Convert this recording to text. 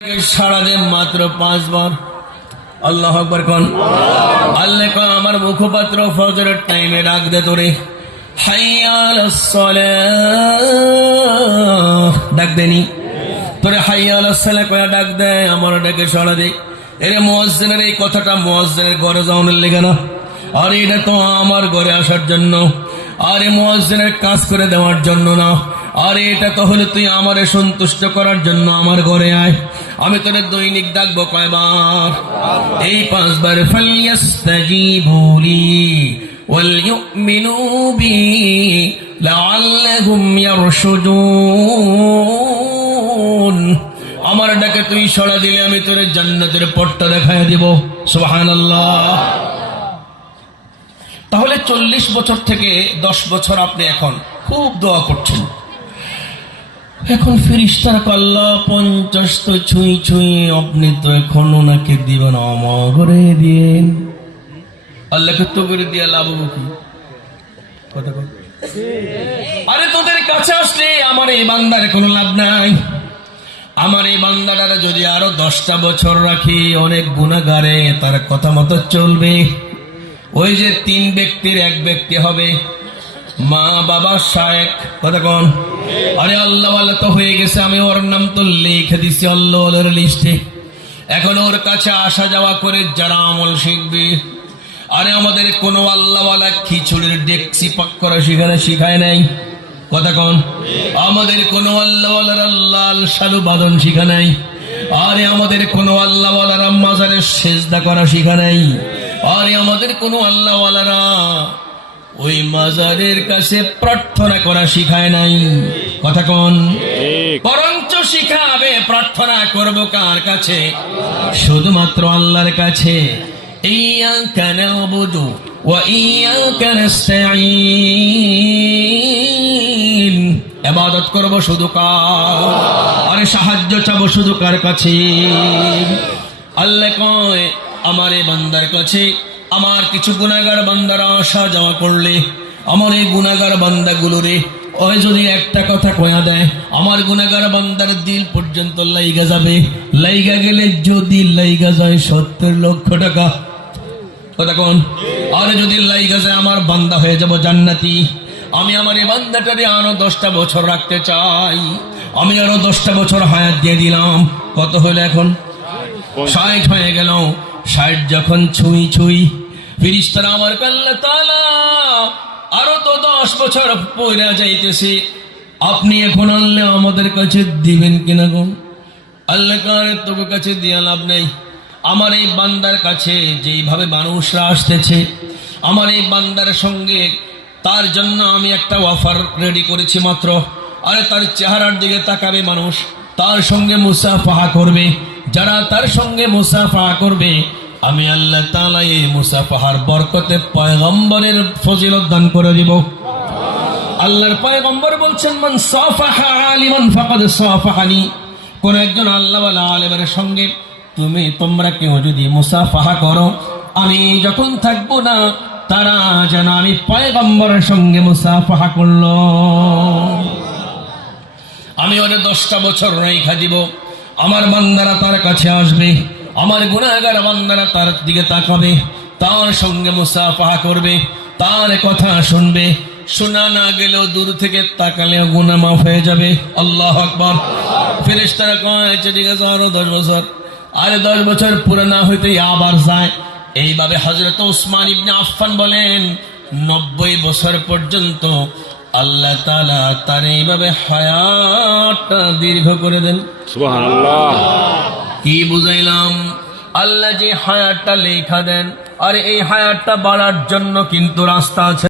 সারা দেন মাত্র 5 বার। আল্লাহু আকবার কোন। আল্লাহ কয় আমার মুখপাত্র ফজরের টাইমে ডাক দে তোরে, হাইয়া আলাস সালাহ ডাক দেনি তোরে, হাইয়া আলাস সালাহ কয় ডাক দে, আমার ডাকে সাড়া দে। এর মুয়াজ্জিনের এই কথাটা মুয়াজ্জিনের ঘরে যাওয়ার লেগে না, আর এটা তো আমার ঘরে আসার জন্য, আরে মুয়াজ্জিনের কাজ করে দেওয়ার জন্য না, আরে এটা তো হলো তুই আমারে সন্তুষ্ট করার জন্য আমার ঘরে আয়। আমি তোরে দৈনিক ডাকবো কয়বার? এই 5 বার। ফালইয়াস্তাজিবু লি ওয়াল ইউমিনু বি লাআল্লাহুম ইয়ারশুদুন। আমার ডাকে তুই সাড়া দিলে আমি তোরে জান্নাতের পথটা দেখায় দিব। সুবহানাল্লাহ। তাহলে 40 বছর থেকে 10 বছর আপনি এখন খুব দোয়া করছেন। এখন ফেরেশতারা আল্লাহ 50 তো ছুঁই ছুঁই, আপনি তো এখন ওনাকে দিবেন, আমার ঘরে দিন। আল্লাহকে তো করে দিয়া লাভ কি কথা বল। আরে তোদের কাছে আসলে আমার এই বান্দার কোনো লাভ নাই। আমার এই বান্দাটারা যদি আরো 10টা বছর রাখি, অনেক গুনাহগারে তার কথা মতো চলবে। ওই যে 3 ব্যক্তির 1 ব্যক্তি হবে, মা বাবা শায়েখ কথা কোন। আরে আল্লাহ ওয়ালা তো হয়ে গেছে, আমি ওর নাম তো লিখে দিছি আল্লাহর লিস্টে। এখন ওর কাছে আসা যাওয়া করে যারা আমল শিখবে, আরে আমাদের কোনো আল্লাহ ওয়ালা খিচুড়ির ডেকসি পাক করা শিখায় নাই কথা কোন। আমাদের কোনো আল্লাহ ওয়ালার লাল শালু বাদন শিখা নাই, আরে আমাদের কোনো আল্লাহ ওয়ালারা মাজারের সেজদা করা শিখা নাই, আরে আমাদের কোনো আল্লাহ ওয়ালারা ওই মাজারের কাছে প্রার্থনা করা শিখায় নাই কথা কোন। বরঞ্চ শিখাবে প্রার্থনা করব কার কাছে? শুধুমাত্র আল্লাহর কাছে। ইয়াকা না'বুদু ওয়া ইয়াকা নাস্তাঈন। ইবাদত করব শুধু কার, আরে সাহায্য চাবো শুধু কার কাছে? আল্লাহ কয় আমার এই বান্দার কাছে আমার কিছু গুনাহগার বান্দারা আসা যাওয়া করলে, আমার এই গুনাহগার বান্দাগুলোরে ওই যদি একটা কথা কয়া দেয়, আমার গুনাহগার বান্দার দিল পর্যন্ত লাইগা যাবে। লাইগা গেলে যদি লাইগা যায় 70 লক্ষ টাকা কথা কোন। আর যদি লাইগা যায় আমার বান্দা হয়ে যাব জান্নাতি। আমি আমার এই বান্দাটারে আরো 10টা বছর রাখতে চাই, আমি আরো 10টা বছর হায়াত দিয়ে দিলাম। কত হলো এখন? 60 হয়ে গেল। 60 যখন ছুঁই ছুঁই, ফেরেশতারা আমার আল্লাহ তাআলা আরো তো 10 বছর পয়রা যাইতেছে, আপনি এখন আল্লাহ আমাদের কাছে দিবেন কিনা গো? আল্লাহ কারে তোর কাছে দিয়া লাভ নাই। আমার এই বান্দার কাছে যেইভাবে মানুষরা আসতেছে, আমার এই বান্দার সঙ্গে তার জন্য আমি একটা অফার রেডি করেছি মাত্র। আরে তার চেহারার দিকে তাকাবে মানুষ, তার সঙ্গে মুসাফাহা করবে। যারা তার সঙ্গে মুসাফাহা করবে, আমি আল্লাহ তাআলা এই মুসাফাহার বরকতে পয়গম্বরের ফজিলত দান করে দিব। আল্লাহর পয়গম্বর বলছেন, মান সাফাহা আলিমান ফাকাদ সাফাহানি। কোন একজন আল্লাহওয়ালা আলেমের সঙ্গে তোমরা কেউ যদি মুসাফাহা করো, আমি যখন থাকবো না, তারা যেন আমি পয়গম্বরের সঙ্গে মুসাফাহা করলো। আমি ওরে 10টা বছর রেখা দিব। আমার বান্দারা তার কাছে আসবে, আমার গুনাহগার বান্দারা তার দিকে তাকাবে, তার সঙ্গে মুসাফাহা করবে, তার কথা শুনবে। শোনা না গেলেও দূর থেকে তাকালেও গুনাহ মাফ হয়ে যাবে। আল্লাহু আকবার। ফেরেশতারা কয় ঠিক আছে আরো 10 বছর। আরে 10 বছর পুরো না হইতে আবার যায়। এইভাবে হযরত উসমান ইবনে আফফান বলেন 90 বছর পর্যন্ত আল্লাহ তাআলা তার এইভাবে হায়াতটা দীর্ঘ করে দেন। সুবহানাল্লাহ। কি বুঝাইলাম? আল্লাহ যে হায়াতটা লেখা দেন, আর এই হায়াতটা বাড়ার জন্য কিন্তু রাস্তা আছে।